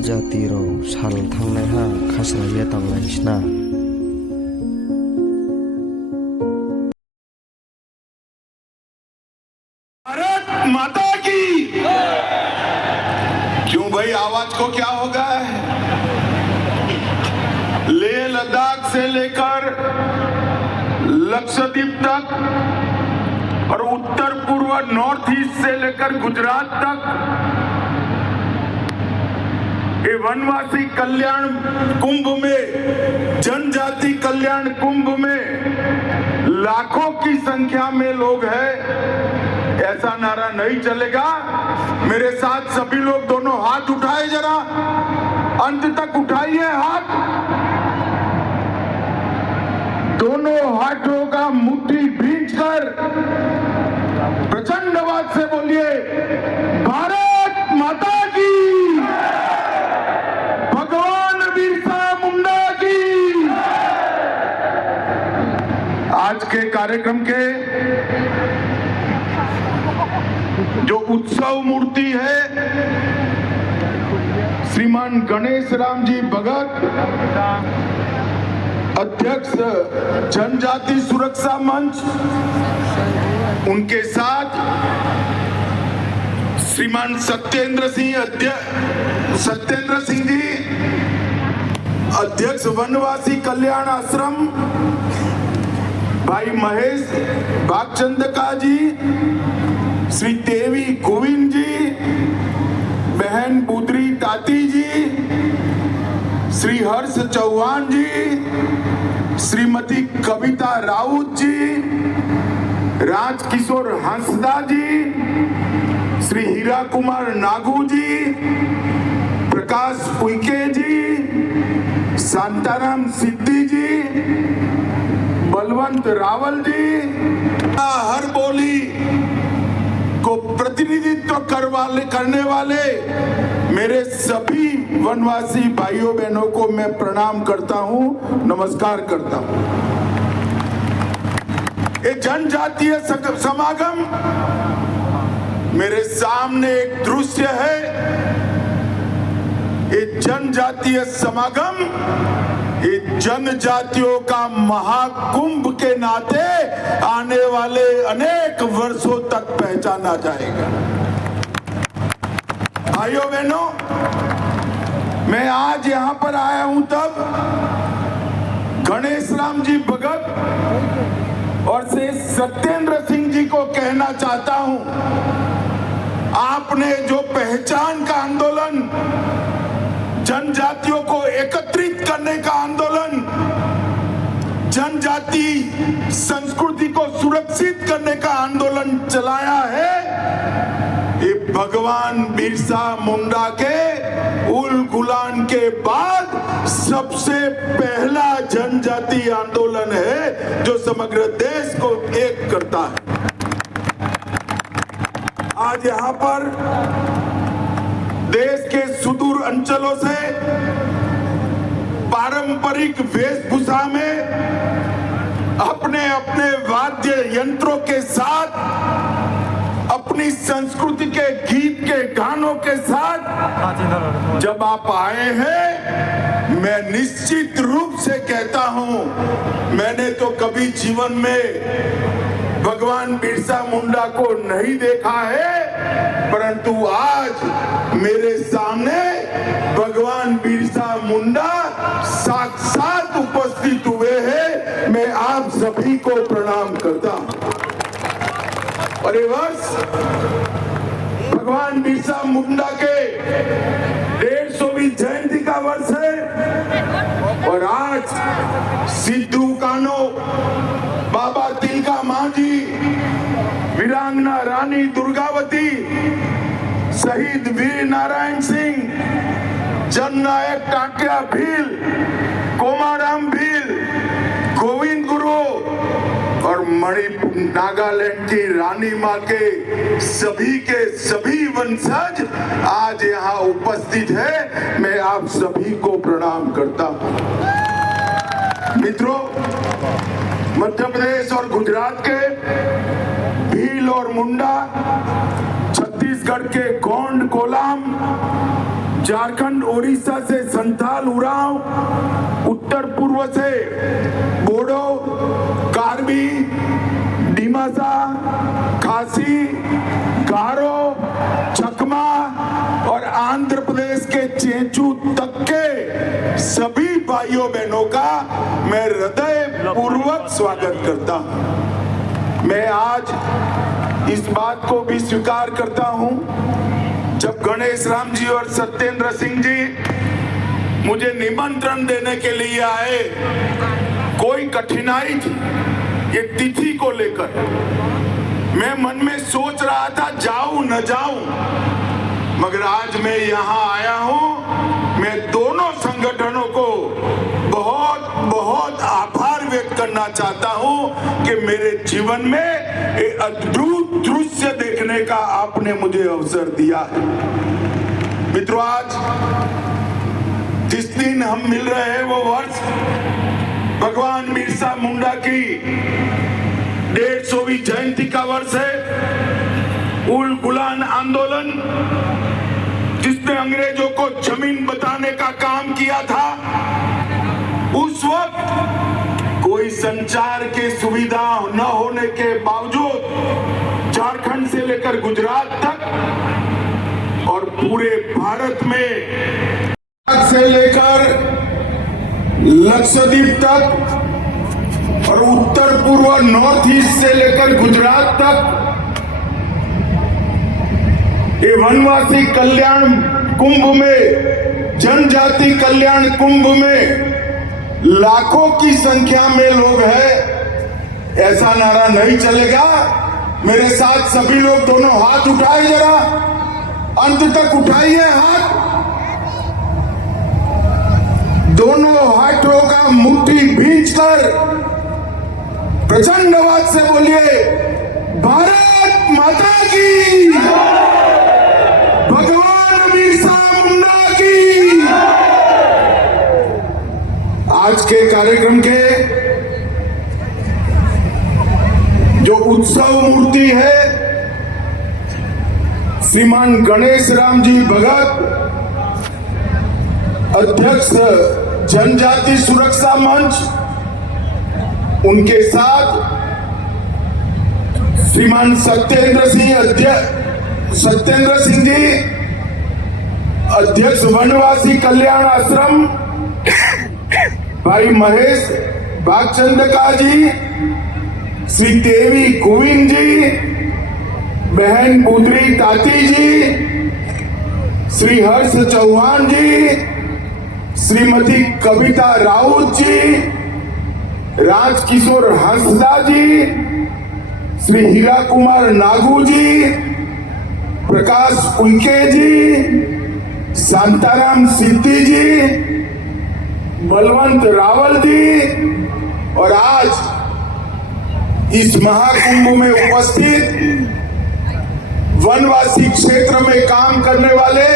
जातिरो साल थांनाय हा खास्राया तंलायसिना भारत माता की। क्यों भाई, आवाज को क्या हो गया है? लेह लद्दाख से लेकर लक्षद्वीप तक और उत्तर पूर्व नॉर्थ ईस्ट से लेकर गुजरात तक ये वनवासी कल्याण कुंभ में, जनजाति कल्याण कुंभ में लाखों की संख्या में लोग हैं। ऐसा नारा नहीं चलेगा। मेरे साथ सभी लोग दोनों हाथ उठाए, जरा अंत तक उठाइए हाथ। दोनों हाथों का मुट्ठी भींचकर प्रचंड आवाज से बोलिए, भारत माता की, भगवान बिरसा मुंडा की। आज के कार्यक्रम के जो उत्सव मूर्ति है, श्रीमान गणेश राम जी भगत, अध्यक्ष जनजाति सुरक्षा मंच, उनके साथ श्रीमान सत्येंद्र सिंह जी, अध्यक्ष वनवासी कल्याण आश्रम, भाई महेश भागचंदका जी, श्री देवी गोविंद जी, बहन बुद्री ताती जी, श्री हर्ष चौहान जी, श्रीमती कविता राउत जी, राजकिशोर हंसदा जी, श्री हीरा कुमार नागू जी, प्रकाश उइके जी, शांताराम सिद्धि जी, बलवंत रावल जी, हर बोली को प्रतिनिधित्व करने वाले मेरे सभी वनवासी भाइयों बहनों को मैं प्रणाम करता हूं, नमस्कार करता हूं। ये जनजातीय समागम, मेरे सामने एक दृश्य है। ये जनजातीय समागम, ये जनजातियों का महाकुंभ के नाते आने वाले अनेक वर्षों तक पहचाना जाएगा। भाइयों बहनों, मैं आज यहाँ पर आया हूं तब गणेश राम जी भगत और से सत्येंद्र सिंह जी को कहना चाहता हूं, आपने जो पहचान का आंदोलन, जनजातियों को एकत्रित करने का आंदोलन, जनजाति संस्कृति को सुरक्षित करने का आंदोलन चलाया है, ये भगवान बिरसा मुंडा के उल गुलान के बाद सबसे पहला जनजाति आंदोलन है जो समग्र देश को एक करता है। आज यहाँ पर देश के सुदूर अंचलों से पारंपरिक वेशभूषा में अपने अपने वाद्य यंत्रों के साथ, अपनी संस्कृति के गीत के गानों के साथ जब आप आए हैं, मैं निश्चित रूप से कहता हूं, मैंने तो कभी जीवन में भगवान बिरसा मुंडा को नहीं देखा है, परंतु आज मेरे सामने भगवान बिरसा मुंडा साक्षात उपस्थित हुए हैं। मैं आप सभी को प्रणाम करता हूं। और ये वर्ष भगवान बिरसा मुंडा के 150वीं जयंती का वर्ष है और आज सिद्धू कान्हो, बाबा तिलका मांझी, वीरांगना रानी दुर्गावती, शहीद वीर नारायण सिंह, जननायक टाकिया भील, कोमाराम भील, गोविंद गुरु और मणिपुर नागालैंड की रानी माँ के सभी वंशज आज यहाँ उपस्थित है। मैं आप सभी को प्रणाम करता हूँ। मित्रों, मध्य प्रदेश और गुजरात के भील और मुंडा, छत्तीसगढ़ के गोंड कोलाम, झारखंड ओडिशा से संथाल उरांव, उत्तर पूर्व से बोडो, कार्बी, डिमासा, खासी, गारो, चकमा और आंध्र प्रदेश के चेंचू तक के सभी भाइयों बहनों का मैं हृदय पूर्वक स्वागत करता हूं। मैं आज इस बात को भी स्वीकार करता हूं, जब गणेश राम जी और सत्येंद्र सिंह जी मुझे निमंत्रण देने के लिए आए, कोई कठिनाई थी ये तिथि को लेकर। मैं मन में सोच रहा था जाऊं न जाऊं, मगर आज मैं यहाँ आया हूं। मैं दोनों संगठनों को बहुत बहुत आभार व्यक्त करना चाहता हूं कि मेरे जीवन में एक अद्भुत दृश्य देखने का आपने मुझे अवसर दिया है। मित्रों, आज जिस दिन हम मिल रहे हैं वो वर्ष भगवान बिरसा मुंडा की 150वीं जयंती का वर्ष है। उल गुलान आंदोलन, जिसने अंग्रेजों को जमीन बताने का काम किया था, उस वक्त कोई संचार की सुविधा न होने के बावजूद झारखंड से लेकर गुजरात तक और पूरे भारत में से लेकर लक्षद्वीप तक और उत्तर पूर्व नॉर्थ ईस्ट से लेकर गुजरात तक ये वनवासी कल्याण कुंभ में, जनजाति कल्याण कुंभ में लाखों की संख्या में लोग हैं। ऐसा नारा नहीं चलेगा। मेरे साथ सभी लोग दोनों हाथ उठाए, जरा अंत तक उठाइए हाथ। दोनों हाथों का मुट्ठी भींचकर प्रचंड आवाज से बोलिए, भारत माता की, भगवान बिरसा मुंडा की। आज के कार्यक्रम के जो उत्सव मूर्ति है, श्रीमान गणेश राम जी भगत, अध्यक्ष जनजाति सुरक्षा मंच, उनके साथ श्रीमान सत्येंद्र सिंह जी, अध्यक्ष वनवासी कल्याण आश्रम, भाई महेश भागचंदका जी, श्री देवी गोविंद जी, बहन बुधरी ताती जी, श्री हर्ष चौहान जी, श्रीमती कविता राउत जी, राजकिशोर हंसदा जी, श्री हीरा कुमार नागू जी, प्रकाश उइके जी, शांताराम सिद्धि जी, बलवंत रावल जी और आज इस महाकुंभ में उपस्थित वनवासी क्षेत्र में काम करने वाले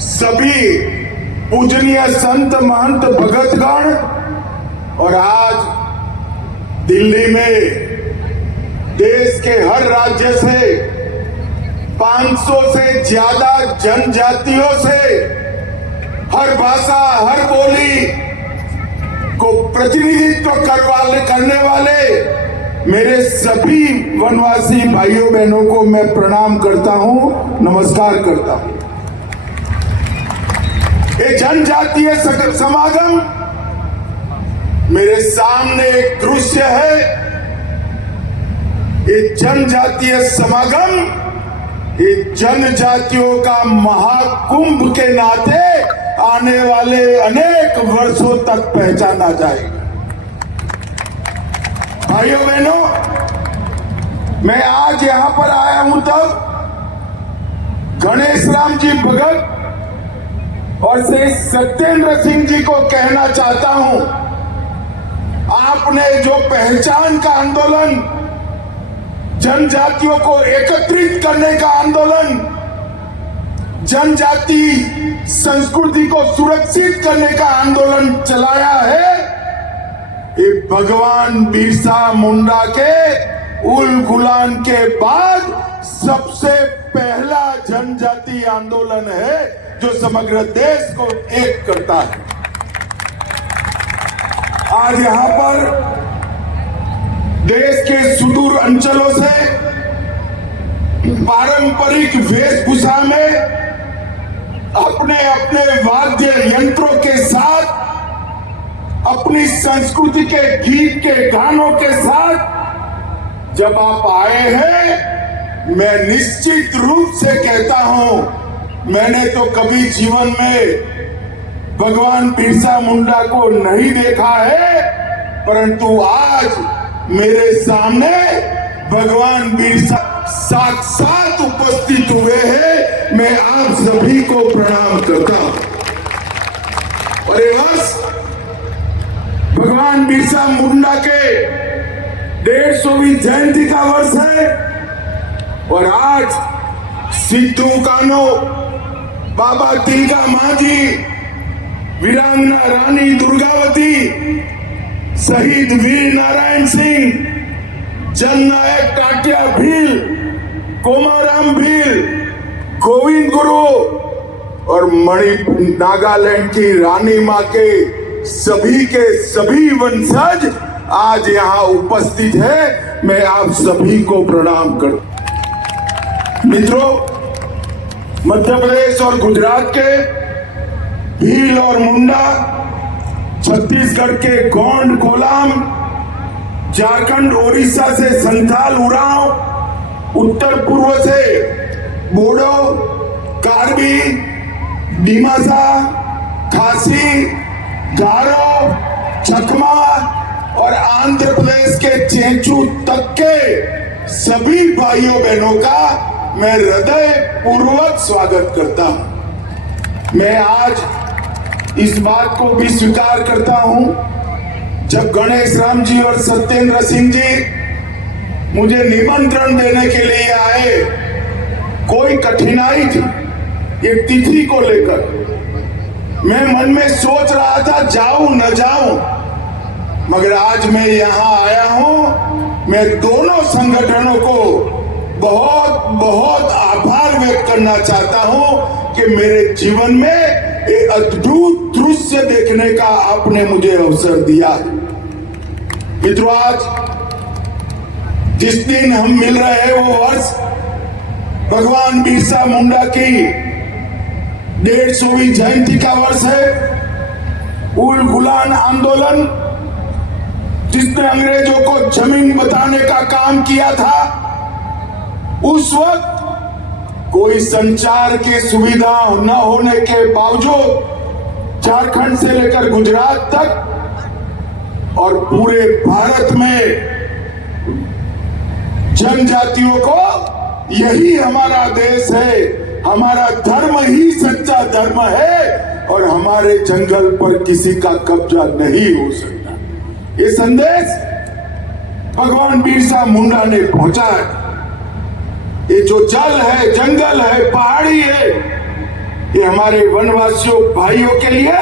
सभी पूजनीय संत महंत भगतगण और आज दिल्ली में देश के हर राज्य से 500 से ज्यादा जनजातियों से हर भाषा, हर बोली को प्रतिनिधित्व करने वाले मेरे सभी वनवासी भाइयों बहनों को मैं प्रणाम करता हूं, नमस्कार करता हूं। ये जनजातीय समागम मेरे सामने एक दृश्य है। ये जनजातीय समागम ये जनजातियों का महाकुंभ के नाते आने वाले अनेक वर्षों तक पहचाना जाएगा। भाइयों बहनों, मैं आज यहां पर आया हूं तब गणेश राम जी भगत और श्री सत्येंद्र सिंह जी को कहना चाहता हूं, आपने जो पहचान का आंदोलन, जनजातियों को एकत्रित करने का आंदोलन, जनजाति संस्कृति को सुरक्षित करने का आंदोलन चलाया है, ये भगवान बिरसा मुंडा के उल गुलान के बाद सबसे पहला जनजाति आंदोलन है जो समग्र देश को एक करता है। आज यहां पर देश के सुदूर अंचलों से पारंपरिक वेशभूषा में अपने अपने वाद्य यंत्रों के साथ, अपनी संस्कृति के गीत के गानों के साथ जब आप आए हैं, मैं निश्चित रूप से कहता हूं, मैंने तो कभी जीवन में भगवान बिरसा मुंडा को नहीं देखा है, परंतु आज मेरे सामने भगवान बिरसा साक्षात उपस्थित हुए हैं। मैं आप सभी को प्रणाम करता हूं। और ये वर्ष भगवान बिरसा मुंडा के 150वीं जयंती का वर्ष है और आज सिद्धू कान्हो, बाबा तिलका मांझी, वीरांगना रानी दुर्गावती, शहीद वीर नारायण सिंह, जननायक टाटिया भील, कोमाराम भील, गोविंद गुरु और मणिपुर नागालैंड की रानी मां के सभी वंशज आज यहां उपस्थित है। मैं आप सभी को प्रणाम करता। मित्रों, मध्य प्रदेश और गुजरात के भील और मुंडा, छत्तीसगढ़ के गोंड कोलाम, झारखंड ओडिशा से संथाल उरांव, उत्तर पूर्व से बोडो, कार्बी, डिमासा, खासी, गारो, चकमा और आंध्र प्रदेश के चेंचू तक के सभी भाइयों बहनों का मैं हृदय पूर्वक स्वागत करता हूं। मैं आज इस बात को भी स्वीकार करता हूं, जब गणेश राम जी और सत्येंद्र सिंह जी मुझे निमंत्रण देने के लिए आए, कोई कठिनाई थी ये तिथि को लेकर। मैं मन में सोच रहा था जाऊं न जाऊं, मगर आज मैं यहां आया हूं। मैं दोनों संगठनों को बहुत बहुत आभार व्यक्त करना चाहता हूं कि मेरे जीवन में एक अद्भुत दृश्य देखने का आपने मुझे अवसर दिया। मित्रों, आज जिस दिन हम मिल रहे हैं वो वर्ष भगवान बिरसा मुंडा की 150वीं जयंती का वर्ष है। उल गुलान आंदोलन, जिसने अंग्रेजों को जमीन बताने का काम किया था, उस वक्त कोई संचार की सुविधा न होने के बावजूद झारखंड से लेकर गुजरात तक और पूरे भारत में जनजातियों को यही हमारा देश है, हमारा धर्म ही सच्चा धर्म है और हमारे जंगल पर किसी का कब्जा नहीं हो सकता। ये संदेश भगवान बिरसा मुंडा ने पहुंचाया। ये जो जल है, जंगल है, पहाड़ी है, ये हमारे वनवासियों भाइयों के लिए